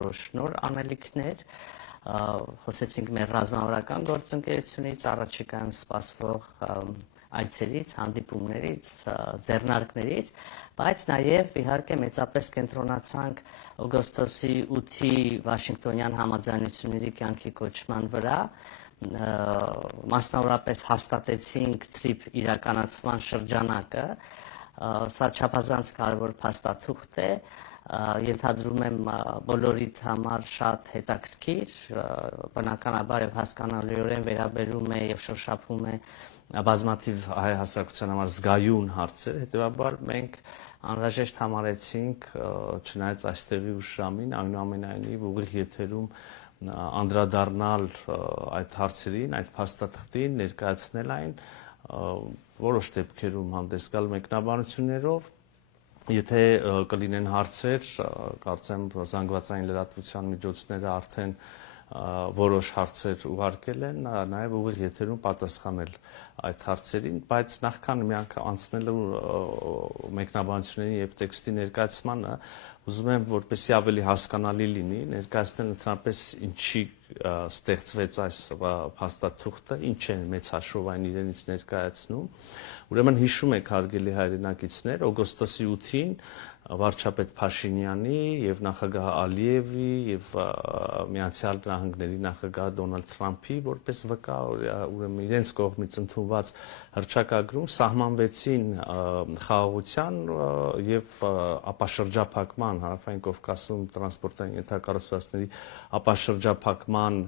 նոր անելիքներ, խոսեցինք մեր ռազմավարական գործընկերությունից, առաջիկայում սպասվող այցերից, հանդիպումներից, ձեռնարկներից, բայց նաև իհարկե մեծապես կենտրոնացանք օգոստոսի 8-ի Վաշինգտոնյան համաձայնությունների կյանքի կոչման վրա, մասնավորապես հաստատեցինք TRIP իրականացման շրջանակը, սա չափազանց կարևոր փաստաթուղթ է, ենթադրում եմ բոլորիդ համար շատ հետաքրքիր, բնականաբար եւ հասկանալիորեն վերաբերում է եւ շոշափում է բազմաթիվ հայ հասարակության համար զգայուն հարցեր, հետեւաբար մենք անհրաժեշտ համարեցինք, չնայած այստեղի ուշ ժամին, այնուամենայնիվ ուղիղ եթերում անդրադառնալ այդ հարցերին, այդ փաստաթղթին, ներկայացնել այն, որոշ դեպքերում հանդես գալ մեկնաբանություններով, եթե կլինեն հարցեր, կարծեմ զանգվածային լրատվության միջոցները արդեն որոշ հարցեր ուղարկել են, նաև ուղիղ եթերում պատասխանել այդ հարցերին, բայց նախքան մի անգամ անցնելու մեկնաբանությունների եւ տեքստի ներկայացմանը, ուզում եմ որպեսզի ավելի հասկանալի լինի, ներկայացնել ընդհանրապես ինչի ստեղծվեց այս փաստաթուղթը, ինչ է մեծ հաշվով այն իրենից ներկայացնում։ Ուրեմն հիշում եք հարգելի հայրենակիցներ, օգոստոսի 8-ին վարչապետ Փաշինյանի եւ նախագահ Ալիևի եւ Միացյալ Նահանգների նախագահ Դոնալդ Թրամփի որպես վկա, ուրեմն իրենց կողմից ընդունված հռչակագրում սահմանվեցին խաղաղության եւ ապաշրջափակման հարավային Կովկասում տրանսպորտային ենթակառուցվածքների ապաշրջափակման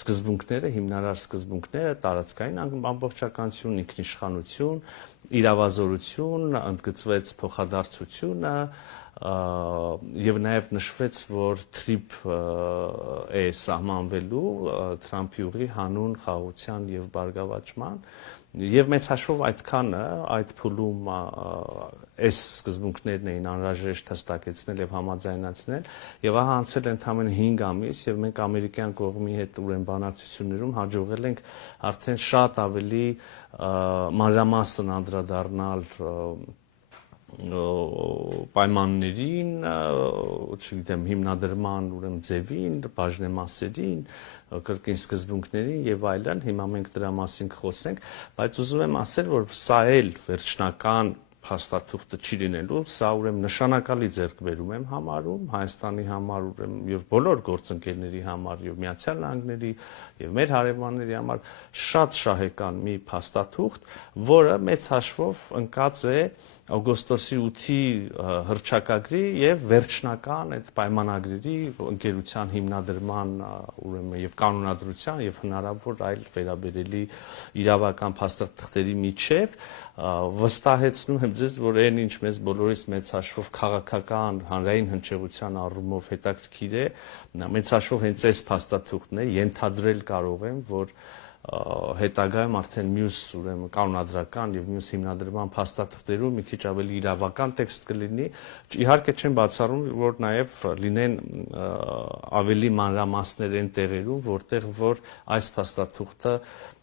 սկզբունքները, հիմնարար սկզբունքները, տարածքային ամբողջականություն, ինքնիշխանություն, իրավազորություն, ընդգծվեց փոխադարձությունը եւ նաեւ նշվեց, որ TRIP է սահմանվելու Թրամփի ուղի հանուն խաղաղության եւ բարգավաճման եւ մեծ հաշվով այդքանը այդ փուլում այս սկզբունքներն էին անհրաժեշտ հստակեցնել եւ համաձայնացնել եւ ահա անցել է ընդամենը 5 ամիս եւ մենք ամերիկյան կողմի հետ ուրեմն բանակցություններում հաջողել ենք արդեն շատ ավելի մանրամասն անդրադառնալ պայմաններին, չգիտեմ, հիմնադրման ուրեմն ձևին, բաժնեմասերին, կրկին սկզբունքներին եւ այլն, հիմա մենք դրա մասին կխոսենք, բայց ուզում եմ ասել, որ սա էլ վերջնական փաստաթուղթը չի լինելու, սա ուրեմն նշանակալի ձեռքբերում եմ համարում Հայաստանի համար, ուրեմն եւ բոլոր գործընկերների համար եւ Միացյալ Նահանգների եւ մեր հարևանների համար շատ շահեկան մի փաստաթուղթ, որը մեծ հաշվով ընկած է օգոստոսի 8-ի հռչակագրի եւ վերջնական այդ պայմանագրերի ընկերության հիմնադրման ուրեմն եւ կանոնադրության եւ հնարավոր այլ վերաբերելի իրավական փաստաթղթերի միջև վստահեցնում եմ ձեզ, որ այն ինչ մեզ բոլորիս մեծ հաշվով քաղաքական հանրային հնչեղության առումով հետաքրքիր է, մեծ հաշվով հենց այս փաստաթուղթն է, ենթադրել կարող եմ, որ հետագայում արդեն մյուս ուրեմն կանոնադրական եւ մյուս հիմնադրման փաստաթղթերում մի քիչ ավելի իրավական տեքստ կլինի, իհարկե չեմ բացառում, որ նաեւ լինեն ավելի մանրամասներ այն տեղերում, որտեղ որ այս փաստաթուղթը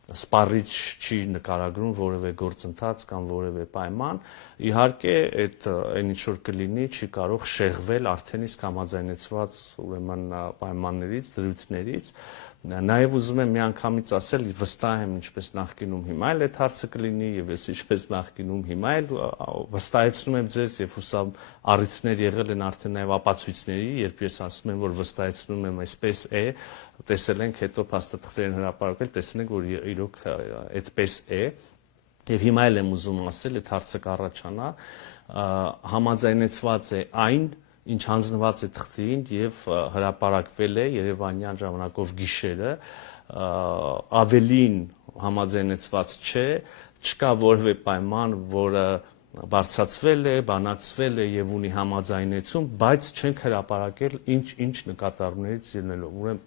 սպառիչ չի նկարագրում որևէ գործընթաց կամ որևէ պայման, իհարկե այդ այն ինչ որ կլինի չի կարող շեղվել արդեն իսկ համաձայնեցված ուրեմն պայմաններից, դրույթներից, նաեւ ուզում եմ միանգամից ասել, վստահ եմ ինչպես նախկինում հիմա էլ այդ հարցը կլինի եւ ես ինչպես նախկինում հիմա էլ վստահեցնում եմ ձեզ եւ հուսամ առիթներ եղել են արդեն նաեւ ապացույցների, երբ ես ասում եմ, որ վստահեցնում եմ, այսպես է, տեսել ենք հետո փաստաթղթերին հրապարակել, տեսնենք, որ իրոք այդպես է եւ հիմա էլ եմ ուզում ասել, այդ հարցը կառաջանա, համաձայնեցված է այն, ինչ հանձնված է թղթին եւ հրապարակվել է Երևանյան ժամանակով գիշերը, ավելին համաձայնեցված չէ, չկա որևէ պայման, որը բարձրացվել է, բանակցվել է եւ ունի համաձայնեցում, բայց չենք հրապարակել ինչ նկատառումներից ելնելով։ Ուրեմն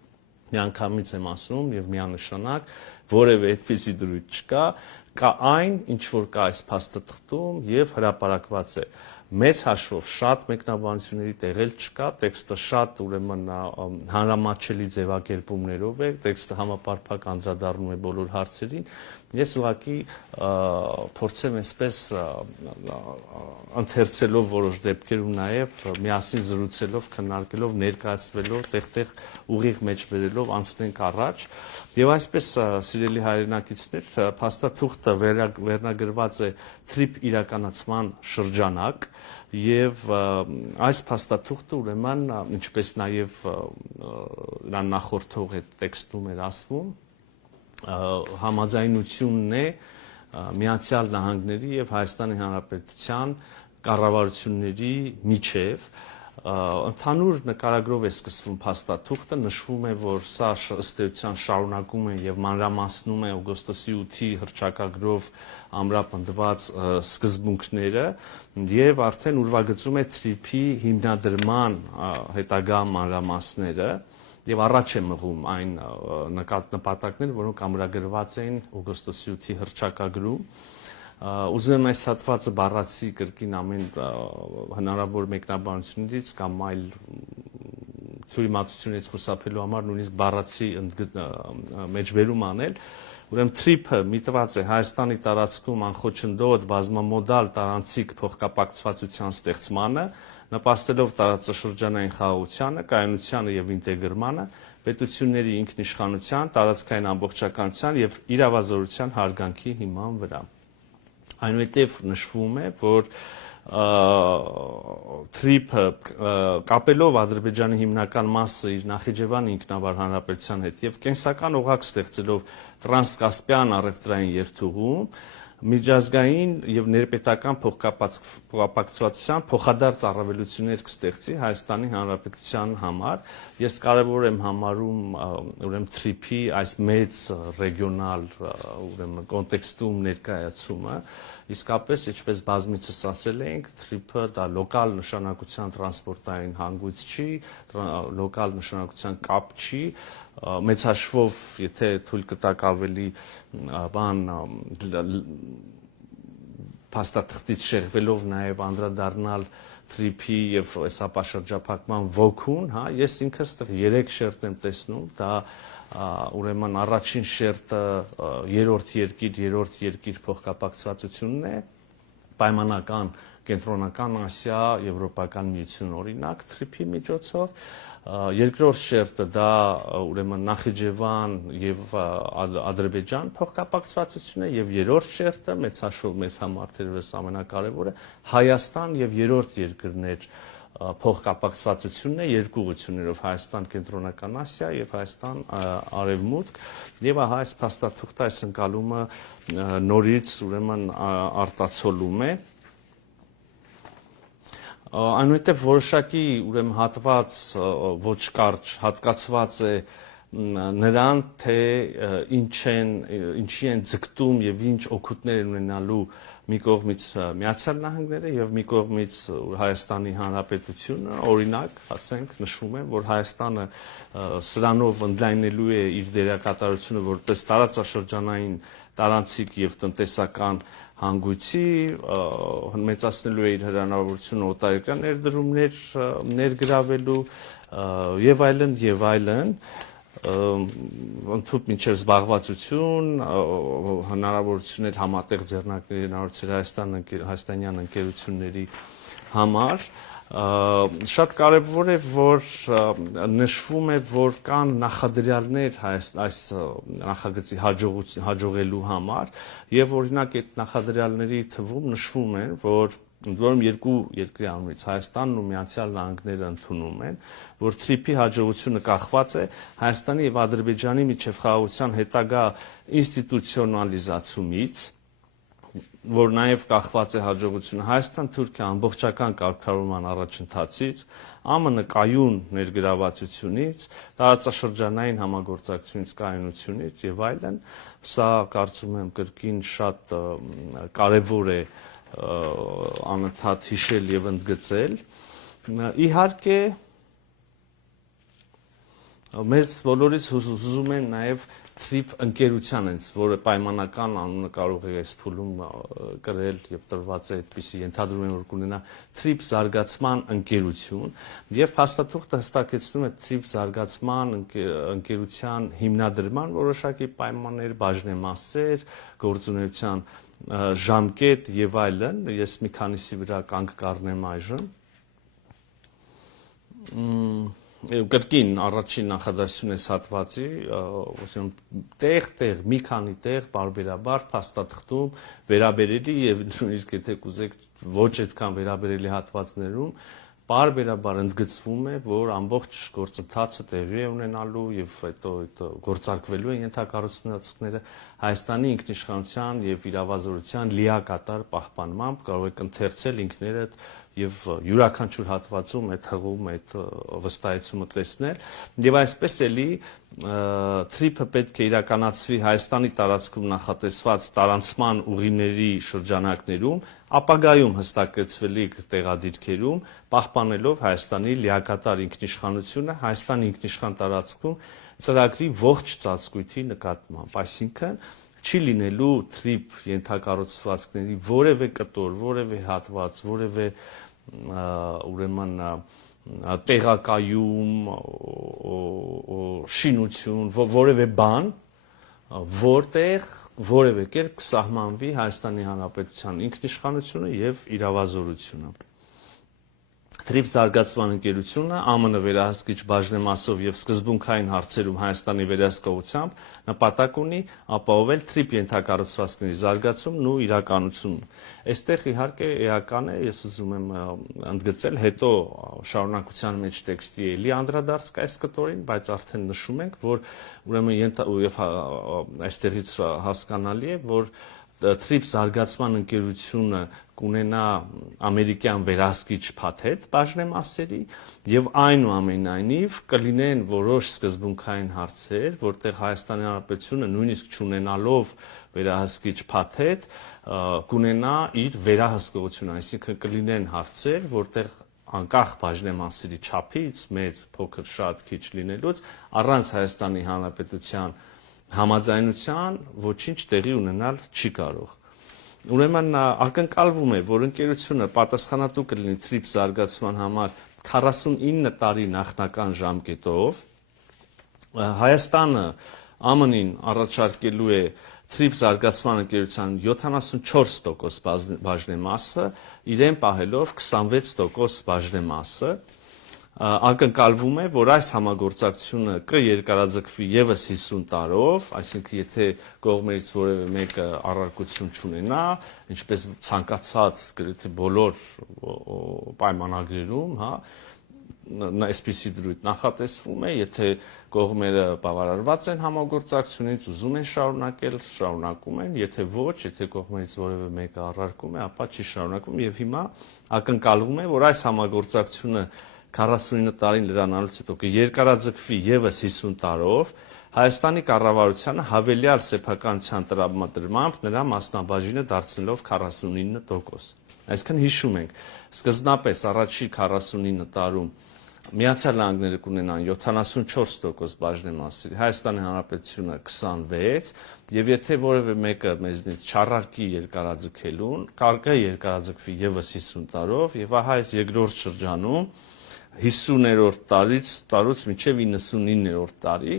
միանգամից եմ ասում եւ միանշանակ որևէ այդպիսի դրույթ չկա, կա այն, ինչ որ կա այս փաստաթղթում եւ հրապարակված է։ Մեծ հաշվով շատ մեկնաբանությունների տեղել չկա, տեքստը շատ ուրեմն հանրամատչելի ձևակերպումներով է, տեքստը համապարփակ անդրադառնում է բոլոր հարցերին Ես ուղղակի փորձեմ այսպես ընթերցելով որոշ դեպքերում նաև միասին զրուցելով, քննարկելով, ներկայացնելով, տեղ-տեղ ուղիղ մեջ բերելով անցնենք առաջ։ Եվ այսպես սիրելի հայրենակիցներ, փաստաթուղթը վերնագրված է թրիփ իրականացման շրջանակ եւ այս փաստաթուղթը ուրեմն ինչպես նաև նա նախորդող այդ տեքստում էր ասվում համաձայնությունն է Միացյալ Նահանգների եւ Հայաստանի Հանրապետության կառավարությունների միջև ընդհանուր նկարագրով է սկսվում փաստաթուղթը նշվում է որ սա ըստ էության շարունակում է եւ մանրամասնում է օգոստոսի 8-ի հռչակագրով ամրապնդված սկզբունքները եւ արդեն ուրվագծում է թրիփի հիմնադրման հետագա մանրամասները եւ առաջ է մղում այն նպատակները, որոնք ամրագրված էին օգոստոսի 8-ի հռչակագրում։ Ուզում եմ այս հատվածը բառացի կրկին ամեն հնարավոր մեկնաբանություններից կամ այլ թյուրիմացությունից խուսափելու համար նույնիսկ բառացի մեջբերում անել։ Ուրեմն թրիփը միտված է Հայաստանի տարածքում անխոչնդոտ բազմամոդալ տարանցիկ փոխկապակցվածության ստեղծմանը, նպաստելով տարածաշրջանային խաղաղությանը, կայունությանը եւ ինտեգրմանը, պետությունների ինքնիշխանության, տարածքային ամբողջականության եւ իրավազորության հարգանքի հիման վրա։ Այնուհետև նշվում է, որ թրիփը կապելով Ադրբեջանի հիմնական մասը իր Նախիջևան ինքնավար հանրապետության հետ եւ կենսական օղակ ստեղծելով տրանսկասպյան առևտրային երթուղում միջազգային եւ ներպետական փոխկապակցվածության փոխադարձ առավելություններ կստեղծի Հայաստանի Հանրապետության համար։ Ես կարևոր եմ համարում ուրեմն թրիփի այս մեծ ռեգիոնալ ուրեմն կոնտեքստում ներկայացումը, իսկապես ինչպես բազմիցս ասել ենք, թրիփը դա լոկալ նշանակության տրանսպորտային հանգույց չի, լոկալ նշանակության կապ չի, մեծ հաշվով, եթե թույլ կտակ ավելի բան փաստաթղթից շեղվելով նաև անդրադառնալ թրիփի եւ սապաշրջափակման ոգուն, հա, ես ինքս 3 շերտ եմ տեսնում, դա ուրեմն առաջին շերտը երրորդ երկիր փոխկապակցվածությունն է, պայմանական կենտրոնական Ասիա, Եվրոպական միություն օրինակ թրիփի միջոցով, երկրորդ շերտը դա ուրեմն Նախիջևան եւ Ադրբեջան փոխկապակցվածությունն է եւ երրորդ շերտը մեծ հաշվով մեզ համար թերևս ամենակարևորը Հայաստան եւ երրորդ երկրներ փոխկապակցվածությունն է երկու ուղղություններով Հայաստան կենտրոնական Ասիա եւ Հայաստան արևմուտք եւ ահա այս փաստաթուղթը այս ընկալումը նորից ուրեմն արտացոլում է այնուհետև որոշակի ուրեմն հատված ոչ կարճ հատկացված է նրան թե ինչի են ձգտում եւ ինչ օգուտներ են ունենալու մի կողմից Միացյալ Նահանգները եւ մի կողմից Հայաստանի Հանրապետությունը օրինակ ասենք նշվում է որ Հայաստանը սրանով ընդլայնելու է իր դերակատարությունը որպես տարածաշրջանային տարանցիկ եւ տնտեսական հանգույցի մեծացնելու է իր հնարավորությունը օտարերկրյա ներդրումներ ներգրավելու եւ այլն ընդհանուր մինչև զբաղվածություն հնարավորություններ համատեղ ձեռնարկների հնարավորություններ հայաստանյան ընկերությունների համար շատ կարևոր է որ նշվում է որ կան նախադրյալներ այս նախագծի հաջողելու համար եւ օրինակ այդ նախադրյալների թվում նշվում է որ ընդ որում երկու երկրի անունից Հայաստանն ու Միացյալ Նահանգները ընդունում են որ թրիփի հաջողությունը կախված է Հայաստանի եւ Ադրբեջանի միջև խաղաղության հետագա ինստիտուցիոնալիզացումից որ նաև կախված է հաջողությունը Հայաստան-Թուրքիա ամբողջական կարգավորման առաջընթացից, ԱՄՆ կայուն ներգրավվածությունից, տարածաշրջանային համագործակցությունից, կայունությունից եւ այլն, սա կարծում եմ կրկին շատ կարեւոր է անընդհատ հիշել եւ ընդգծել։ Իհարկե մեզ բոլորից հուզում են նաև թրիփ ընկերության հենց, որը պայմանական անունը կարող է այս փուլում կրել եւ տրված է այդպիսի ենթադրում են որ կունենա թրիփ զարգացման ընկերություն եւ փաստաթուղթը հստակեցնում է թրիփ զարգացման ընկերության հիմնադրման որոշակի պայմաններ, բաժնեմասեր, գործունեության ժամկետ եւ այլն, ես մի քանիսի վրա կանգ կառնեմ այժմ։ Կրկին առաջին նախադասություն այս հատվածի, տեղ, մի քանի տեղ, բարբերաբար, փաստաթղթում վերաբերելի եւ նույնիսկ եթե կուզեք ոչ այդքան վերաբերելի հատվածներում, բարբերաբար ընդգծվում է, որ ամբողջ գործընթացը տեղի է ունենալու եւ հետո գործարկվելու են ենթակառուցվածքները Հայաստանի ինքնիշխանության եւ իրավազորության լիակատար պահպանմամբ կարող եք ընթերցել ինքներդ եւ յուրաքանչյուր հատվածում այդ հղում այդ վստահեցումը տեսնել եւ այսպես էլի թրիփը պետք է իրականացվի Հայաստանի տարածքում նախատեսված տարանցման ուղիների շրջանակներում ապագայում հստակեցվելիք տեղադիրքերում պահպանելով Հայաստանի լիակատար ինքնիշխանությունը Հայաստանի ինքնիշխան տարածքում ծրագրի ողջ ծածկույթի նկատմամբ, այսինքն չի լինելու թրիփ ենթակառուցվածքների որևէ կտոր, որևէ հատված, որևէ ուրեմն տեղակայում, շինություն, որևէ բան, որտեղ որևէ կերպ կսահմանվի Հայաստանի Հանրապետության ինքնիշխանությունը եւ իրավազորությունը։ Թրիփ զարգացման ընկերությունը ԱՄՆ վերահսկիչ բաժնեմասով եւ սկզբունքային հարցերում Հայաստանի վերահսկողությամբ նպատակ ունի ապահովել թրիփ ենթակառուցվածքների զարգացումն ու իրականությունն։ Այստեղ իհարկե էական է, ես ուզում եմ ընդգծել, հետո շարունակության մեջ տեքստի էլի անդրադարձ կա այս կտորին, բայց արդեն նշում ենք, որ ուրեմն եւ այստեղից հասկանալի է, որ թրիփ զարգացման ընկերությունը կունենա ամերիկյան վերահսկիչ փաթեթ բաժնեմասերի եւ այնուամենայնիվ կլինեն որոշ սկզբունքային հարցեր, որտեղ Հայաստանի Հանրապետությունը նույնիսկ չունենալով վերահսկիչ փաթեթ կունենա իր վերահսկողությունը, այսինքն կլինեն հարցեր, որտեղ անկախ բաժնեմասերի չափից, մեծ, փոքր, շատ, քիչ լինելուց, առանց Հայաստանի Հանրապետության համաձայնության ոչինչ տեղի ունենալ չի կարող։ Ուրեմն ակնկալվում է, որ ընկերությունը պատասխանատու կլինի թրիփ զարգացման համար 49 տարի նախնական ժամկետով։ Հայաստանը ԱՄՆ-ին առաջարկելու է թրիփ զարգացման ընկերության 74% բաժնեմասը, իրեն պահելով 26% բաժնեմասը։ Ակնկալվում է, որ այս համագործակցությունը կերկարաձգվի եւս 50 տարով, այսինքն եթե կողմերից որևէ մեկը առարկություն չունենա, ինչպես ցանկացած գրեթե բոլոր պայմանագրերում, հա, այսպիսի դրույթ նախատեսվում է, եթե կողմերը բավարարված են համագործակցությունից, ուզում են շարունակել, շարունակում են, եթե ոչ, եթե կողմերից որևէ մեկը առարկում է, ապա չի շարունակվում եւ հիմա ակնկալվում է, որ այս համագործակցությունը 49 տարին լրանալուց հետո կերկարաձգվի եւս 50 տարով Հայաստանի կառավարությանը հավելյալ սեփականության տրամադրմամբ նրա մասնաբաժինը դարձնելով 49%։ Այսինքն հիշում ենք, սկզբնապես առաջի 49 տարում Միացյալ Նահանգները կունենան 74% բաժնեմասերի, Հայաստանի Հանրապետությունը 26%, եւ եթե որևէ մեկը մեզնից չառարկի երկարաձգելուն, կարգա երկարաձգվի եւս 50 տարով եւ ահա այս երկրորդ շրջանում 50-րդ տարուց մինչև 99-րդ տարի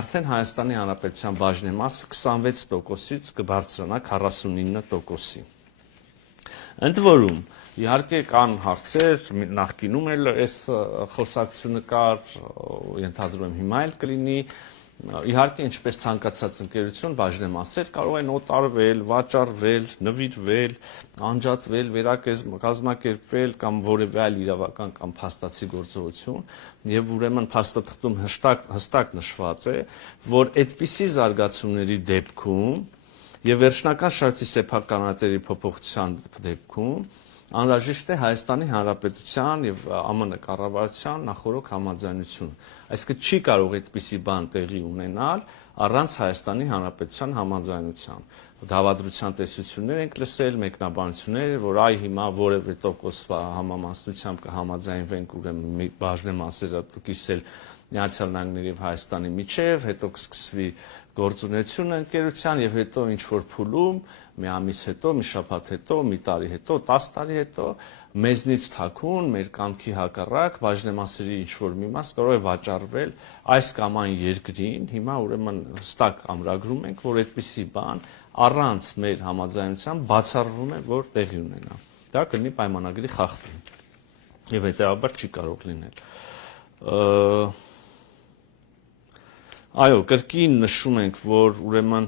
արդեն Հայաստանի Հանրապետության բաժնեմասը 26%-ից կբարձրանա 49%-ի։ Ընդ որում, իհարկե կան հարցեր, նախկինում էլ այս խոսակցությունը կար, ենթադրում եմ հիմա էլ կլինի, իհարկե ինչպես ցանկացած ընկերություն բաժնեմասեր կարող են օտարվել, վաճառվել, նվիրվել, անջատվել, վերակազմակերպվել կամ որևէ այլ իրավական կամ փաստացի գործողություն եւ ուրեմն փաստաթղթում հստակ նշված է, որ այդպիսի զարգացումների դեպքում եւ վերջնական շարքի սեփականատերի փոփոխության դեպքում անհրաժեշտ է Հայաստանի Հանրապետության եւ ԱՄՆ կառավարության նախորոք համաձայնություն։ Այսինքն չի կարող այդպիսի բան տեղի ունենալ առանց Հայաստանի Հանրապետության համաձայնության։ Դավադրության տեսություններ ենք լսել, մեկնաբանություններ, որ այ հիմա որևէ տոկոս համամասնությամբ կհամաձայնվենք ուրեմն բաժնեմասերը կիսել Միացյալ Նահանգների եւ Հայաստանի միջև, հետո կսկսվի գործունեությունը ընկերության եւ հետո ինչ որ փուլում մի ամիս հետո, մի շաբաթ հետո, մի տարի հետո, 10 տարի հետո մեզնից թաքուն մեր կամքի հակառակ բաժնեմասերի ինչ որ մի մաս կարող է վաճառվել այս կամ այն երկրին, հիմա ուրեմն հստակ ամրագրում ենք, որ այդպիսի բան առանց մեր համաձայնության բացառվում է, որ տեղի ունենա։ Դա կլինի պայմանագրի խախտում եւ հետեւաբար չի կարող լինել։ Այո, կրկին նշում ենք, որ ուրեմն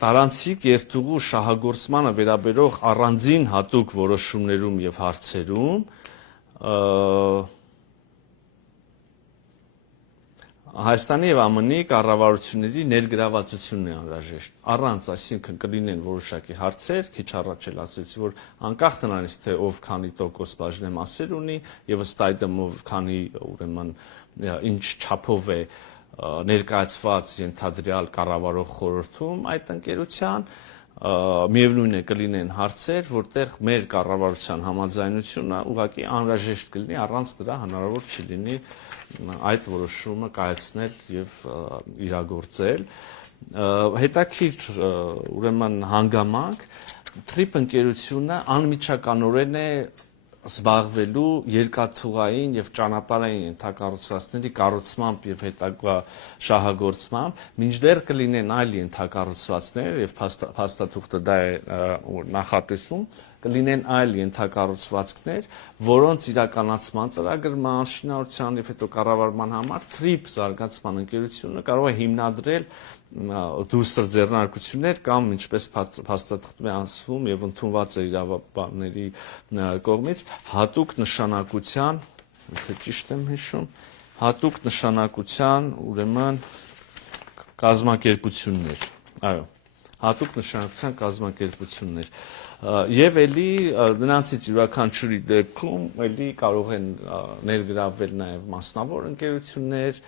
տարանցիկ երթուղու շահագործմանը վերաբերող առանձին հատուկ որոշումներում եւ հարցերում Հայաստանի եւ ԱՄՆ-ի կառավարությունների ներգրավվածությունն է անհրաժեշտ։ Առանց, այսինքն կլինեն որոշակի հարցեր, քիչ առաջ էլ ասեցի, որ անկախ նրանից թե ով քանի տոկոս բաժնեմասեր ունի եւ ըստ այդմ ով քանի ուրեմն ինչ չափով է ներկայացված ենթադրյալ կառավարող խորհրդում այդ ընկերության միևնույն է կլինեն հարցեր, որտեղ մեր կառավարության համաձայնությունը ուղղակի անհրաժեշտ կլինի, առանց դրա հնարավոր չլինի այդ որոշումը կայացնել եւ իրագործել։ Հետաքրքիր ուրեմն հանգամանք TRIP ընկերությունը անմիջականորեն է զբաղվելու երկաթուղային եւ ճանապարհային ենթակառուցվածքների կառուցմամբ եւ հետագա շահագործմամբ, մինչդեռ կլինեն այլ ենթակառուցվածքներ եւ փաստաթուղթը դա է նախատեսում, կլինեն այլ ենթակառուցվածքներ, որոնց իրականացման ծրագրման, շինարարության եւ հետո կառավարման համար TRIP զարգացման ընկերությունը կարող է հիմնադրել դուստր ձեռնարկություններ կամ ինչպես փաստաթղթում է ասվում եւ ընդունված է իրավաբանների կողմից հատուկ նշանակության, եթե ճիշտ եմ հիշում, հատուկ նշանակության ուրեմն կազմակերպություններ, այո, հատուկ նշանակության կազմակերպություններ եւ էլի նրանցից յուրաքանչյուրի դեպքում էլի կարող են ներգրավվել նաեւ մասնավոր ընկերություններ,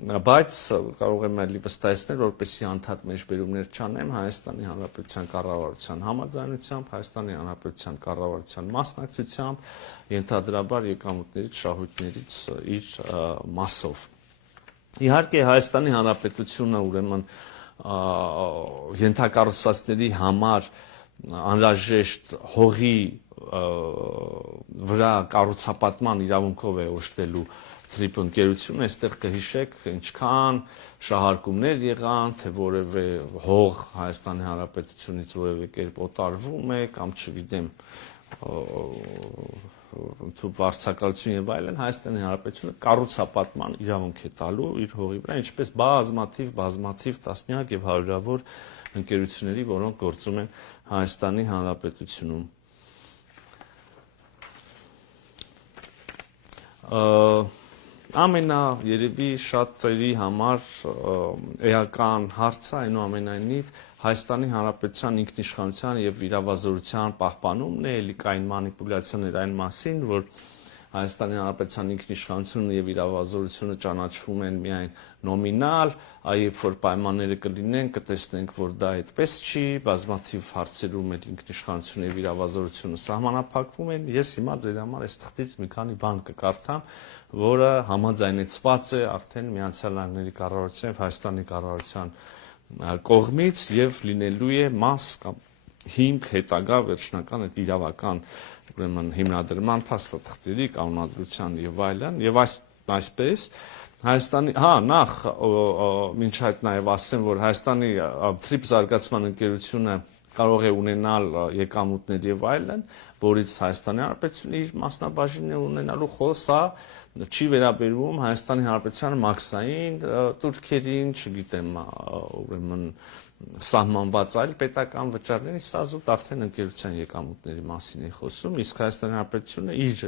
բայց կարող եմ էլի վստահեցնել, որպեսզի անդադ մեջբերումներ չանեմ Հայաստանի Հանրապետության կառավարության համաձայնությամբ, Հայաստանի Հանրապետության կառավարության մասնակցությամբ, ենթադրաբար եկամուտներից, շահույթներից իր մասով։ Իհարկե Հայաստանի Հանրապետությունը ուրեմն ենթակառուցվածքների համար անհրաժեշտ հողի վրա կառուցապատման իրավունքով է օժտելու TRIP ընկերությունը, այստեղ կհիշեք ինչքան շահարկումներ եղան, թե որևէ հող Հայաստանի Հանրապետությունից որևէ կերպ օտարվում է կամ չգիտեմ վարձակալություն եւ այլն, Հայաստանի Հանրապետությունը կառուցապատման իրավունք է տալու իր հողի վրա, ինչպես բազմաթիվ տասնյակ եւ հարյուրավոր ընկերությունների, որոնք գործում են Հայաստանի Հանրապետությունում։ Երևի շատերի համար էական հարցը այնուամենայնիվ Հայաստանի Հանրապետության ինքնիշխանության եւ իրավազորության պահպանումն է, էլի կային մանիպուլյացիաներ այն մասին, որ Հայաստանի Հանրապետության ինքնիշխանությունը եւ իրավազորությունը ճանաչվում են միայն նոմինալ, այլ որ պայմանները կլինեն, կտեսնենք, որ դա այդպես չի, բազմաթիվ հարցերում այդ ինքնիշխանությունը եւ իրավազորությունը սահմանափակվում են։ Ես հիմա ձեր համար այս թղթից մի քանի բան կկարդամ, որը համաձայնեցված է արդեն Միացյալ Նահանգների կառավարության եւ Հայաստանի կառավարության կողմից եւ լինելու է մաս կամ հիմք հետագա վերջնական այդ իրավական ուրեմն հիմնադրման փաստաթղթերի կանոնադրության եւ այլն եւ այսպես Հայաստանի նախ մինչ այդ նաեւ ասեմ որ Հայաստանի TRIP զարգացման ընկերությունը կարող է ունենալ եկամուտներ եւ այլն, որից Հայաստանի Հանրապետությունը իր մասնաբաժինն է ունենալու, սա չի վերաբերվում Հայաստանի Հանրապետության մաքսային турքերին, չգիտեմ, ուրեմն սահմանված այլ պետական վճարների, սա զուտ արդեն ընկերության եկամուտների մասին է խոսում, իսկ Հայաստանի Հանրապետությունը իր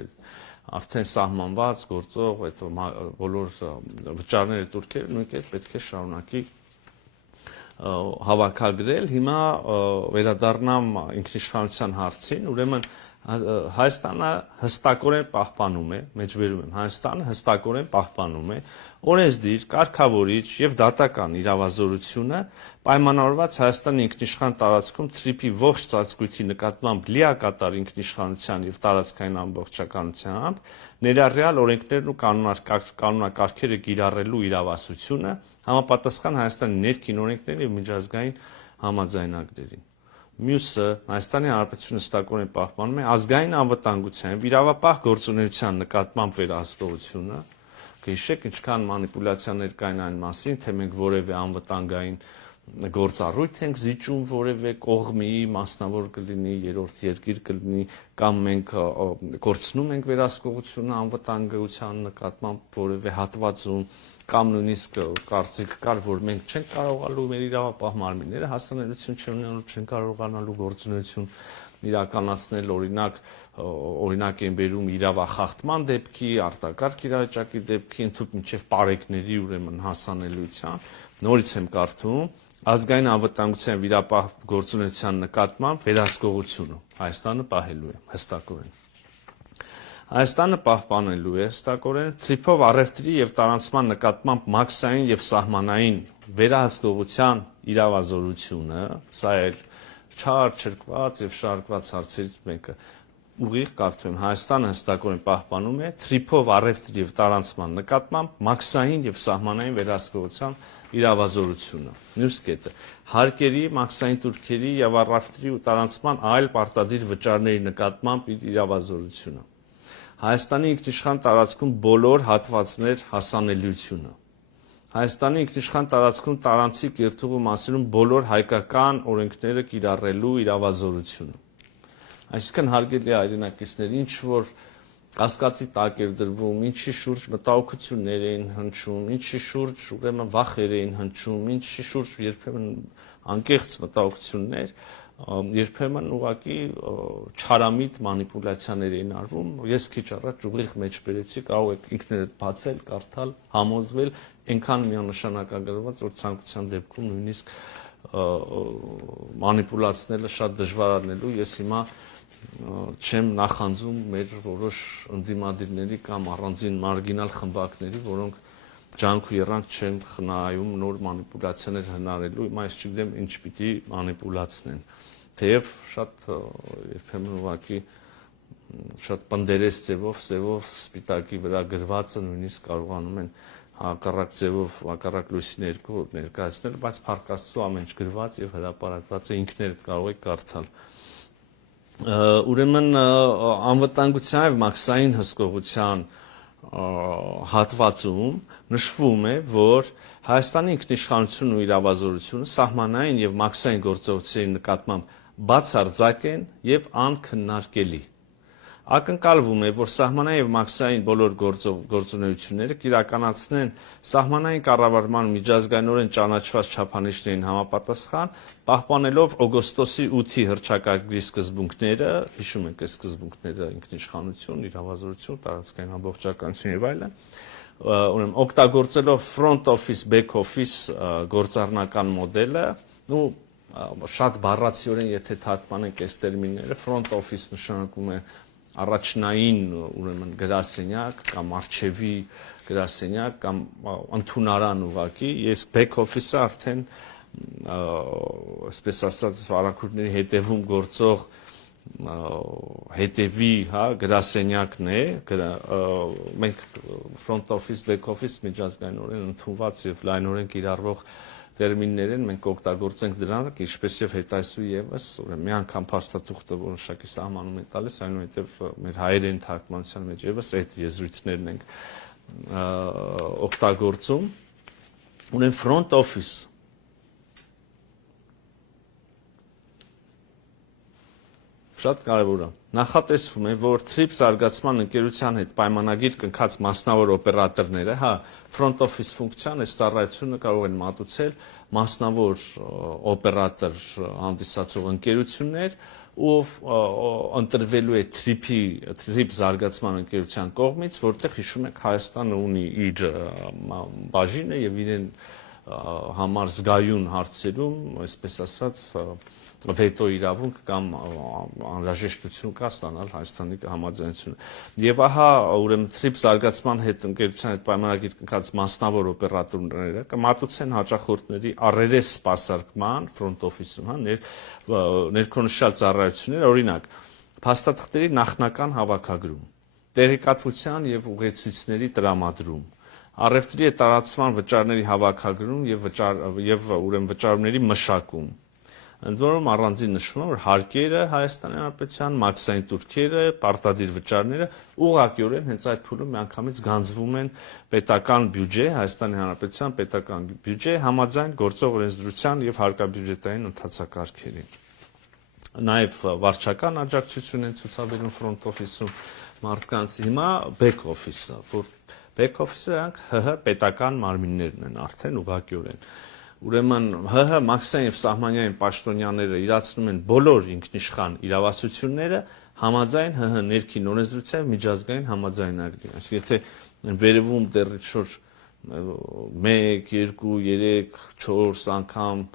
արդեն սահմանված գործող այդ բոլոր վճարները турքերը նույնքեր պետք է շարունակի հավաքագրել։ Հիմա վերադառնամ ինքնիշխանության հարցին, ուրեմն Հայաստանը հստակորեն պահպանում է, մեջբերում եմ, Հայաստանը հստակորեն պահպանում է օրենսդիր, կարգավորիչ եւ դատական իրավազորությունը պայմանավորված Հայաստանի ինքնիշխան տարածքում թրիփի ողջ ծածկույթի նկատմամբ լիակատար ինքնիշխանության եւ տարածքային ամբողջականությամբ ներառյալ օրենքներն ու կանոնակարգերը կիրառելու իրավասությունը համապատասխան Հայաստանի ներքին օրենքներին եւ միջազգային համաձայնագրերին։ Մյուսը Հայաստանի Հանրապետությունը հստակորեն պահպանում է ազգային անվտանգության եւ իրավապահ գործունեության նկատմամբ վերահսկողությունը։ Գիշեք ինչքան մանիպուլյացիաներ կային այն մասին, թե մենք որևէ անվտանգային գործառույթ ենք զիջում որևէ կողմի, մասնավոր կլինի, երրորդ երկիր կլինի, կամ մենք կորցնում ենք վերահսկողությունը անվտանգության նկատմամբ որևէ հատվածում, կամ նույնիսկ կարծիք կար, որ մենք չենք կարողանալու մեր իրավապահ մարմինները հասանելիություն չունենալու, չեն կարողանալու գործունեություն իրականացնել, օրինակ են բերում իրավախախտման դեպքի, արտակարգ իրավիճակի դեպքի, ընդհանուր մինչև պարեկների ուրեմն հասանելիության, նորից եմ կարդում, ազգային անվտանգության եւ իրավապահ գործունեության նկատմամբ վերահսկողությունը Հայաստանը պահելու է հստակորեն։ Հայաստանը պահպանելու է հստակորեն թրիփով առևտրի եւ տարանցման նկատմամբ մաքսային եւ սահմանային վերահսկողության իրավազորությունը, սա էլ չար չրկված եւ շարքված հարցերից մեկը ուղիղ կարդում եմ Հայաստանը հստակորեն պահպանում է թրիփով առևտրի եւ տարանցման նկատմամբ մաքսային եւ սահմանային վերահսկողության իրավազորությունը։ Մյուս կետը հարկերի, մաքսային տուրքերի եւ առևտրի ու տարանցման այլ պարտադիր վճարների նկատմամբ իրավազորությունը։ Հայաստանի ինքնիշխան տարածքում բոլոր հատվածներ հասանելիությունը։ Հայաստանի ինքնիշխան տարածքում տարանցի կիրթուղու մասերում բոլոր հայկական օրենքները կիրառելու իրավազորությունը։ Այսինքն հարգելի հայրենակիցներ, ինչ որ կասկածի տակ էր դրվում, ինչի շուրջ մտահոգություններ էին հնչում, ինչի շուրջ ուրեմն վախեր էին հնչում, ինչի շուրջ երբեմն անկեղծ մտահոգություններ, երբեմն ուղղակի չարամիտ մանիպուլյացիաներ էին արվում։ Ես քիչ առաջ ուղիղ մեջ բերեցի, կարող եք ինքներդ բացել, կարդալ, համոզվել, այնքան միանշանակագրված, որ ցանկության դեպքում նույնիսկ մանիպուլացնելը շատ դժվարանելու։ Ես հիմա չեմ նախանձում մեր որոշ ընդդիմադիրների կամ առանձին մարգինալ խմբակների, որոնք ջանք ու երանք չեն խնայում նոր մանիպուլյացիաներ հնարելու, հիմա ես չգիտեմ ինչ պիտի մանիպուլացնեն, թեև շատ երբեմն ուղղակի շատ պնդերես ձևով սպիտակի վրա գրվածը նույնիսկ կարողանում են հակառակ ձևով, հակառակ լույսի ներքո ներկայացնել, բայց Փառք Աստծո ամեն ինչ գրված եւ հրապարակված է, ինքներդ կարող եք կարդալ։ Ուրեմն անվտանգության եւ մաքսային հսկողության հատվածում նշվում է, որ Հայաստանի ինքնիշխանությունն ու իրավազորությունը սահմանային եւ մաքսային գործողությունների նկատմամբ բացարձակ են եւ անքննարկելի։ Ակնկալվում է, որ սահմանային եւ մաքսային բոլոր գործունեությունները կիրականացնեն սահմանային կառավարման միջազգայինորեն ճանաչված չափանիշներին համապատասխան, պահպանելով օգոստոսի 8-ի հռչակագրի սկզբունքները, հիշում եք այս սկզբունքները՝ ինքնիշխանություն, իրավազորություն, տարածքային ամբողջականություն եւ այլն, ուրեմն օգտագործելով front office, back office գործառնական մոդելը, շատ բառացիորեն եթե թարգմանենք այս տերմինները, front office նշանակում է առաջնային ուրեմն գրասենյակ կամ արխիվի գրասենյակ կամ ընդունարան ուղակի, ես back office-ը արդեն այսպես ասած վարակույրների հետևում գործող հետևի, հա, գրասենյակն է, մենք front office, back office միջազգայինորեն ընդունված եւ լայնորեն կիրառվող տերմիններ են, մենք օգտագործենք դրանք, ինչպես եւ հետայսու եւս, ուրեմն մի անգամ փաստաթուղթը որոշակի սահմանում է տալիս, այնուհետեւ մեր հայերեն թարգմանության մեջ եւս այդ եզրույթներն ենք օգտագործում։ Ուրեմն front office շատ կարևոր է։ Նախատեսվում է, որ TRIPS զարգացման ընկերության հետ պայմանագիր կնքած մասնավոր օպերատորները, front office ֆունկցիան այս ծառայությունը կարող են մատուցել մասնավոր օպերատոր հանդիսացող ընկերություններ, ով ընտրվելու է TRIPS զարգացման ընկերության կողմից, որտեղ հիշում եք Հայաստանը ունի իր բաժինը եւ իրեն համար զգայուն հարցերում, այսպես ասած, վետո իրավունք կամ անհրաժեշտություն կա ստանալ Հայաստանի համաձայնությունը։ Եվ ահա ուրեմն TRIPS զարգացման հետ ընկերության հետ պայմանագիր կնքած մասնավոր օպերատորները կմատուցեն հաճախորդների առերես սպասարկման front office-ում, ներքոնշյալ ծառայություններ, օրինակ, փաստաթղթերի նախնական հավաքագրում, տեղեկատվության եւ ուղեցույցների տրամադրում, առևտրի հետ տարածման վճարների հավաքագրում եւ ուրեմն վճարումների մշակում։ Ընդ որում առանձին նշվում է, որ հարկերը Հայաստանի Հանրապետության, մաքսային տուրքերը, պարտադիր վճարները ուղղակիորեն հենց այդ փուլում միանգամից գանձվում են պետական բյուջե, Հայաստանի Հանրապետության պետական բյուջե համաձայն գործող օրենսդրության եւ հարկաբյուջետային ընթացակարգերի։ Նաեւ վարչական աջակցություն են ցուցաբերում front office-ում մարդկանց, հիմա back office-ը, որ back office-ը ՀՀ պետական մարմիններն են արդեն ուղղակիորեն։ Ուրեմն ՀՀ մաքսային եւ սահմանային պաշտոնյաները իրացնում են բոլոր ինքնիշխան իրավասությունները համաձայն ՀՀ ներքին օրենսդրության միջազգային համաձայնագրին։ Այսինքն եթե վերևում դեռ շուտ 1, 2, 3, 4 անգամ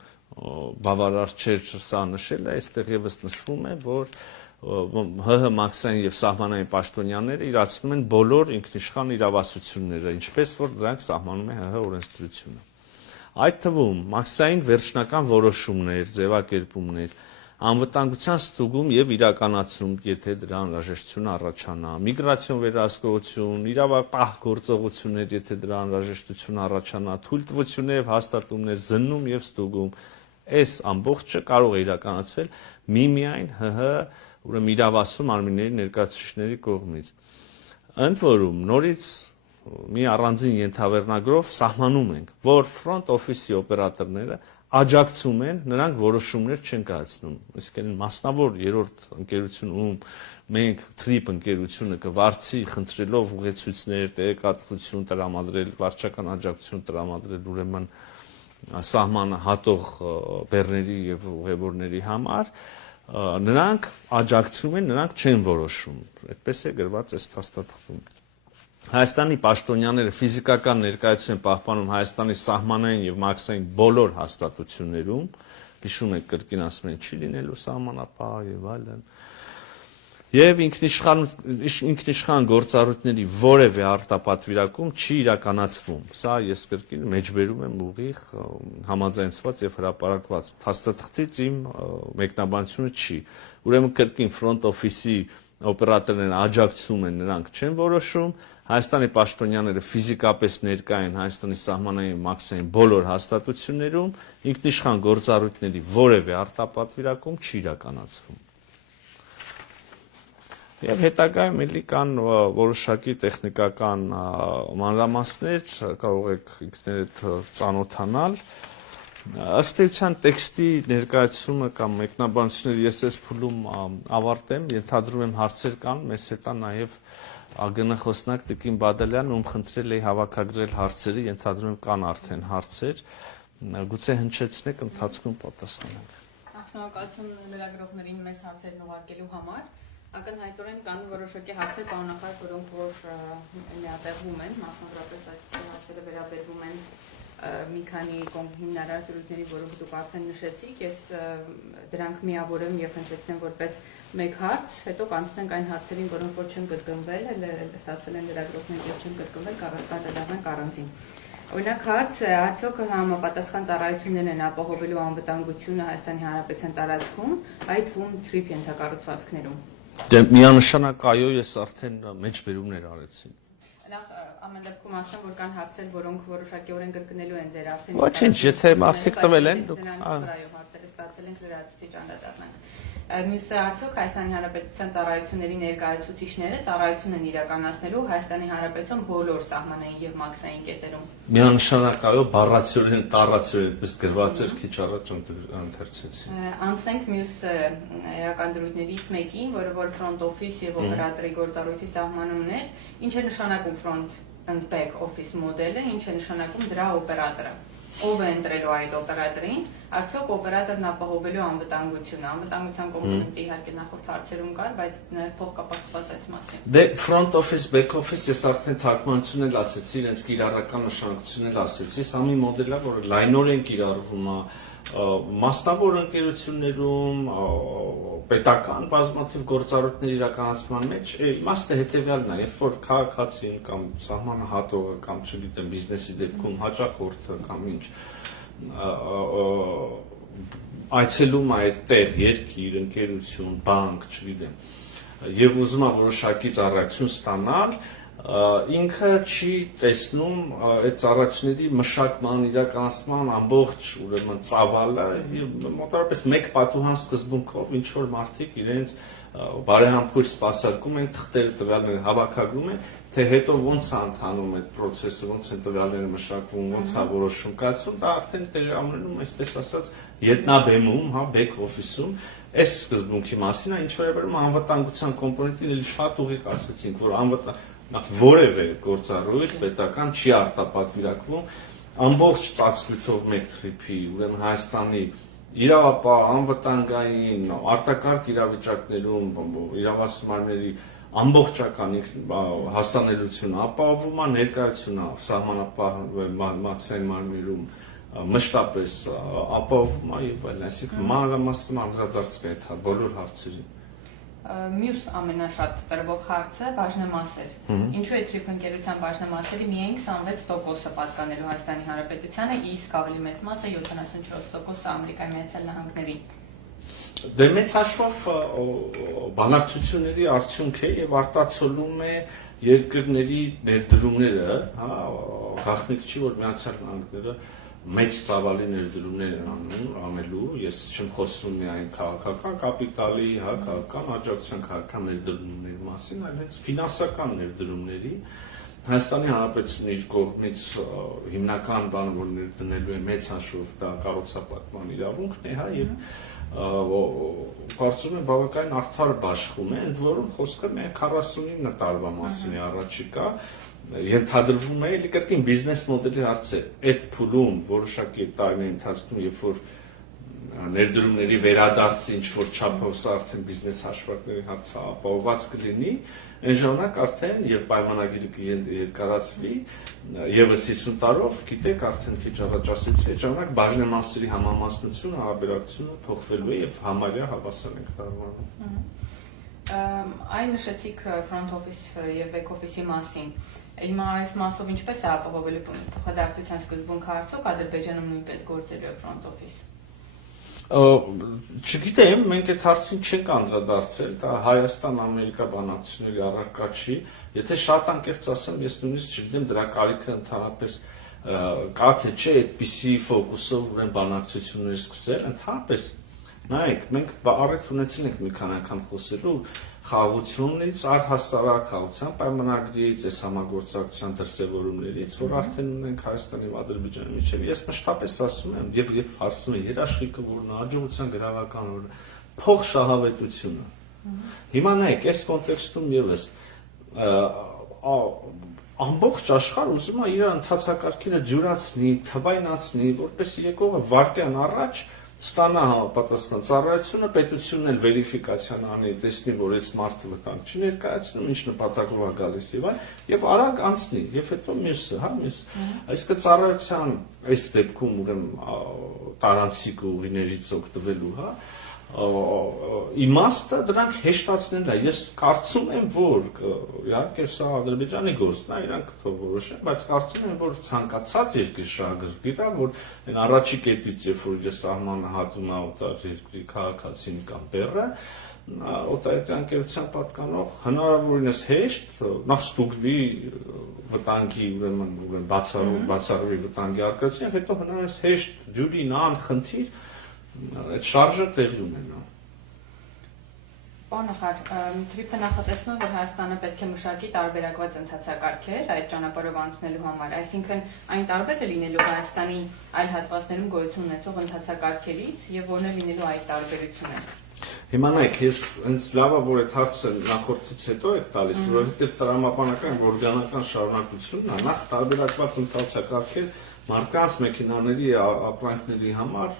բավարար չէր սա նշելը, այստեղ եւս նշվում է, որ ՀՀ մաքսային եւ սահմանային պաշտոնյաները իրացնում են բոլոր ինքնիշխան իրավասությունները, ինչպես որ դրանք սահմանում է ՀՀ օրենսդրությունը։ Այդ թվում մաքսային վերջնական որոշումներ, ձևակերպումներ, անվտանգության ստուգում եւ իրականացում, եթե դրա անհրաժեշտություն առաջանա, միգրացիոն վերահսկողություն, իրավապահ գործողություններ, եթե դրա անհրաժեշտություն առաջանա, թույլտվություններ եւ հաստատումներ, զննում եւ ստուգում, այս ամբողջը կարող է իրականացվել միմիայն ՀՀ ուրեմն իրավասու մարմինների ներկայացուցիչների կողմից։ Ընդ որում նորից մի առանձին ենթավերնագրով սահմանում ենք, որ front office-ի օպերատորները աջակցում են, նրանք որոշումներ չեն կայացնում։ Այսինքն մասնավոր երրորդ ընկերություն, ում մենք TRIP ընկերությունը կվարձի խնդրելով ուղեցույցներ, տեղեկատվություն տրամադրել, վարչական աջակցություն տրամադրել, ուրեմն սահմանը հատող բեռների եւ ուղևորների համար, նրանք աջակցում են, նրանք չեն որոշում։ Այդպես է գրված այս փաստաթղթում։ Հայաստանի պաշտոնյաները ֆիզիկական ներկայություն են պահպանում Հայաստանի սահմանային եւ մաքսային բոլոր հաստատություններում, հիշում եք կրկին ասում են չի լինելու սահմանապահ եւ այլն։ Եվ ինքնիշխան գործառույթների որևէ արտապատվիրակում չի իրականացվում։ Սա ես կրկին մեջբերում եմ ուղիղ համաձայնված եւ հրապարակված փաստաթղթից իմ մեկնաբանությունը չի։ Ուրեմն կրկին front office-ի օպերատորները աջակցում են, նրանք չեն որոշում, Հայաստանի պաշտոնյաները ֆիզիկապես ներկա են Հայաստանի սահմանային մաքսային բոլոր հաստատություններում, ինքնիշխան գործառույթների որևէ արտապատվիրակում չի իրականացվում։ Եվ հետագայում էլի կան որոշակի տեխնիկական մանրամասներ, կարող եք ինքներդ ծանոթանալ։ Ըստ էության տեքստի ներկայացումը կամ մեկնաբանությունները ես այս փուլում ավարտեմ, ենթադրում եմ հարցեր կան, մեզ հետ է նաև ԱԳՆ խոսնակ Տիկին Բադալյան, ում խնդրել էի հավաքագրել հարցերը, ենթադրում եմ կան արդեն հարցեր, գուցե հնչեցնեք, ընթացքում պատասխանենք։ Շնորհակալություն լրագրողներին մեզ հարցերն ուղարկելու համար։ Ակնհայտորեն կան որոշակի հարցեր կանոնավոր, որոնք որ միատեղվում են, մասնավորապես այդ հարցերը վերաբերվում են մի քանի հիմնարար դրույթների, որոնք դուք արդեն նշեցիք, ես դրանք միավորեմ եւ հնչեցնեմ որպես մեկ հարց, հետո կանցնենք այն հարցերին, որոնք որ չեն կրկնվել, ստացել են լրագրողներ եւ չեն կրկնվել, կառաջանանք առանձին։ Օրինակ հարց է, արդյոք համապատասխան ծառայություններն են ապահովելու անվտանգությունը Հայաստանի Հանրապետության տարածքում, այդ թվում TRIP ենթակառուցվածքներում։ Դե միանշանակ այո, ես արդեն մեջբերումներ արեցի։ Նախ ամեն դեպքում ասեմ, որ կան հարցեր, որոնք որոշակիորեն կրկնելու են ձեր արդեն։ Ոչինչ, եթե մարդիկ տվել են, դուք հարցերը ստացել են լրացուցիչ անդրադառնանք։ Մյուսը արդյոք Հայաստանի Հանրապետության ծառայությունների ներկայացուցիչները ծառայություն են իրականացնելու Հայաստանի Հանրապետության բոլոր սահմանային եւ մաքսային կետերում։ Միանշանակ այո, բառացիորեն, տառացիորեն այդպես գրված էր, քիչ առաջ ընթերցեցի։ Անցնենք մյուս էական դրույթներից մեկին, որը որ front office եւ օպերատորի գործառույթի սահմանումներ, ինչ է նշանակում front and back office մոդելը, ինչ է նշանակում դրա օպերատորը։ Ով է ընտրելու այդ օպերատորին, Արդյոք օպերատորն ապահովելու անվտանգությունը, անվտանգության կոմպոնենտը իհարկե նախորդ հարցերում կար, բայց նաև փոխկապակցված այս մասին։ Դե front office, back office ես արդեն թարգմանությունն էլ ասեցի, իրենց կիրառական նշանակությունն էլ ասեցի, սա մի մոդել է, որը լայնորեն կիրառվում է մասնավոր ընկերություններում, պետական բազմաթիվ գործառույթների իրականացման մեջ, իմաստը հետևյալն է, երբ որ քաղաքացին կամ սահմանահատողը կամ չգիտեմ բիզնեսի դեպքում հաճախորդը կամ ինչ այցելում է այդ տեղ, երկիր, ընկերություն, բանկ, չգիտեմ, եւ ուզում է որոշակի ծառայություն ստանալ, ինքը չի տեսնում այդ ծառայությունների մշակման, իրականացման ամբողջ ուրեմն ծավալը եւ մոտավորապես մեկ պատուհան սկզբունքով ինչ որ մարդիկ իրենց բարեհամբույր սպասարկում են, թղթերը տվյալները հավաքագրում են, թե հետո ոնց է ընթանում այդ process-ը, ոնց են տվյալները մշակվում, ոնց է որոշում կայացվում, դա արդեն տեղավորվում, այսպես ասած, ետնաբեմում, հա, back office-ում, այս սկզբունքի մասին է, ինչ որ է անվտանգության կոմպոնենտին էլի շատ ուղիղ ասեցինք, որ որևէ գործառույթ պետական չի արտապատվիրակվում ամբողջ ծածկույթով մեկ թրիփի, ուրեմն Հայաստանի իրավապահ, անվտանգային, արտակարգ իրավիճակներում իրավասումարների ամբողջական հասանելիությունը ապահովում է, ներկայությունը սահմանապահ մաքսային մարմիրում մշտապես ապահովում է եւ այլն, այսինքն մանրամասն անդրադարձ կա այդ բոլոր հարցերին։ Մյուս ամենաշատ տրվող հարցը բաժնեմասեր։ Ինչու է թրիփ ընկերության բաժնեմասերի միայն 26%-ը պատկանելու Հայաստանի Հանրապետությանը, իսկ ավելի մեծ մասը 74%-ը Ամերիկայի Միացյալ Նահանգներին։ Դե մեծ հաշվով բանակցությունների արդյունք է եւ արտացոլում է երկրների ներդրումները, հա, գաղտնիք չի որ Միացյալ Նահանգները մեծ ծավալի ներդրումներ են անելու, ես չեմ խոսում միայն քաղաքական կապիտալի, հա, քաղաքական աջակցության, քաղաքական ներդրումների մասին, այլ հենց ֆինանսական ներդրումների Հայաստանի Հանրապետությունը իր կողմից հիմնական բանը, որ ներդնելու է մեծ հաշվով դա կառուցապատման իրավունքն է, հա, եւ կարծում եմ բավականին արդար բաշխում է, ընդ որում խոսքը միայն 49 տարվա մասին է առաջիկա, ենթադրվում է էլի կրկին բիզնես մոդելի հարց է, այդ փուլում որոշակի տարիների ընթացքում, երբ որ ներդրումների վերադարձը ինչ որ չափով սա արդեն բիզնես հաշվարկների հարցը ապահովված կլինի, այն ժամանակ արդեն եւ պայմանագիրը կերկարացվի եւս 50 տարով, գիտեք, արդեն քիչ առաջ ասեցի, այդ ժամանակ բաժնեմասերի համամասնությունը, հարաբերակցությունը փոխվելու է եւ համարյա հավասար ենք դառնալու։ Այն նշեցիք front office եւ back office-ի մասին։ Հիմա այս մասով ինչպես է ապահովելու փոխադարձության սկզբունքը արդյոք Ադրբեջանում նույնպես գործելու է front office։ Չգիտեմ, մենք այդ հարցին չենք անդրադարձել, դա Հայաստան-Ամերիկա բանակցությունների առարկա չի, եթե շատ անկեղծ ասեմ, ես նույնիսկ չգիտեմ դրա կարիքը ընդհանրապես կա թե չէ այդպիսի ֆոկուսով ուրեմն բանակցություններ սկսել, ընդհանրապես նայեք, մենք առիթ ունեցել ենք մի քանի անգամ խոսելու խաղաղությունից, առհասարակ խաղաղության պայմանագրից, այս համագործակցության դրսևորումներից, որ արդեն ունենք Հայաստանի եւ Ադրբեջանի միջեւ։ Ես մշտապես ասում եմ եւ հարցում եմ երաշխիքը որն է հաջողության գրավական օրը փոխշահավետությունը։ Հիմա նայեք, այս կոնտեքստում եւս ամբողջ աշխարհը ուզում է իր ընթացակարգերը ջուրացնի, թվայնացնի, որպես եկողը վարկյան առաջ ստանա համապատասխան ծառայությունը, պետությունն էլ վերիֆիկացիան անի, տեսնի, որ այս մարդը վտանգ չի ներկայացնում, ինչ նպատակով է գալիս եւ արագ անցնի, եւ հետո մյուսը, հա, մյուս։ Այսինքն ծառայության այս դեպքում ուրեմն տարանցիկ ուղիներից օգտվելու, հա, իմաստը դրանք հեշտացնելն է։ Ես կարծում եմ, որ իհարկե սա Ադրբեջանի գործն է, իրանք թող որոշեն, բայց կարծում եմ, որ ցանկացած երկրի շահագրգիռ է, որ այն առաջի կետից, երբ որ իր սահմանը հատում է օտար երկրի քաղաքացին կամ բեռը, օտարերկրյա ընկերության պատկանող հնարավորինս հեշտ նախ ստուգվի վտանգի ուրեմն բացառվի վտանգի արկայությունը, հետո հնարավորինս հեշտ դյուրին անխնդիր այդ շարժը տեղի ունենա։ Պարոն Նախար, թրիփը նախատեսում է, որ Հայաստանը պետք է մշակի տարբերակված ընթացակարգեր այդ ճանապարհով անցնելու համար, այսինքն այն տարբեր է լինելու Հայաստանի այլ հատվածներում գոյություն ունեցող ընթացակարգերից եւ որն է լինելու այդ տարբերությունը։ Հիմա նայեք, ես հենց լավ է, որ այդ հարցը նախորդից հետո եք տալիս, որովհետեւ տրամաբանական եւ օրգանական շարունակությունն է նախ տարբերակված ընթացակարգեր մարդկանց մեքենաների ապրանքների համար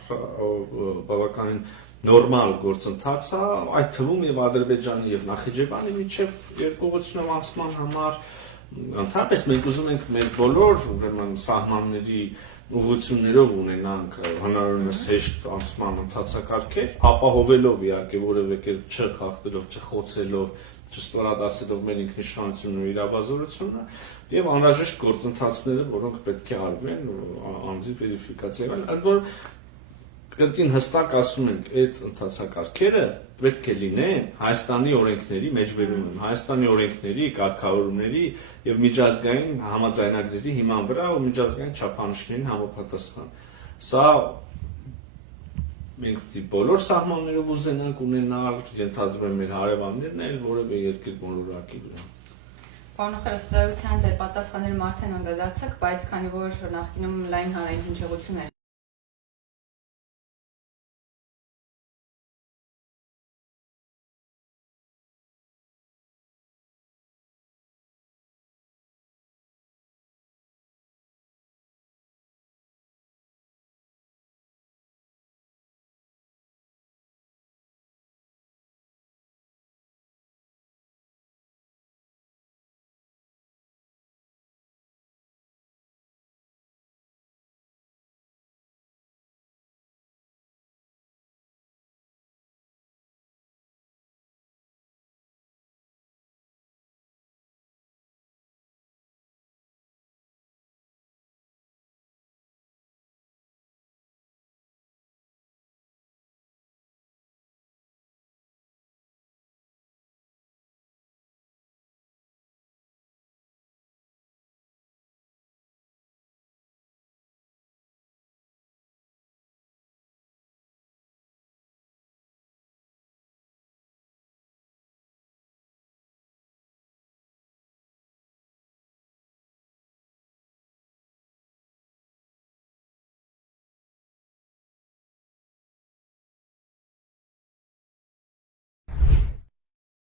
բավականին նորմալ գործընթաց է, այդ թվում եւ Ադրբեջանի եւ Նախիջևանի միջև երկողությունով անցման համար ընդհանրապես մենք ուզում ենք մեր բոլոր ուրեմն սահմանների ուղղություններով ունենանք հնարավորինս հեշտ անցման ընթացակարգեր, ապահովելով իհարկե որևէ կերպ չխախտելով, չխոցելով, չստորադասելով մեր ինքնիշխանությունն ու իրավազորությունը եւ անհրաժեշտ գործընթացները, որոնք պետք է արվեն անձի վերիֆիկացիա են, այդ որ կրկին հստակ ասում ենք, այդ ընթացակարգերը պետք է լինեն Հայաստանի օրենքների մեջբերում են, Հայաստանի օրենքների, կարգավորումների եւ միջազգային համաձայնագրերի հիման վրա ու միջազգային չափանիշներին համապատասխան։ Սա մենք բոլոր սահմաններով ուզենանք ունենալ, ենթադրում եմ մեր հարևաններն էլ որևէ երկիր մոլորակի վրա։ Պարոն Նախարար, ըստ էության ձեր պատասխանները արդեն անդրադարձակ, բայց քանի որ նախկինում լայն հանրային հնչեղություն էր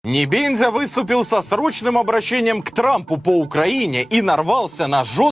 Небензя выступил со срочным обращением к Трампу по Украине и нарвался на жесткую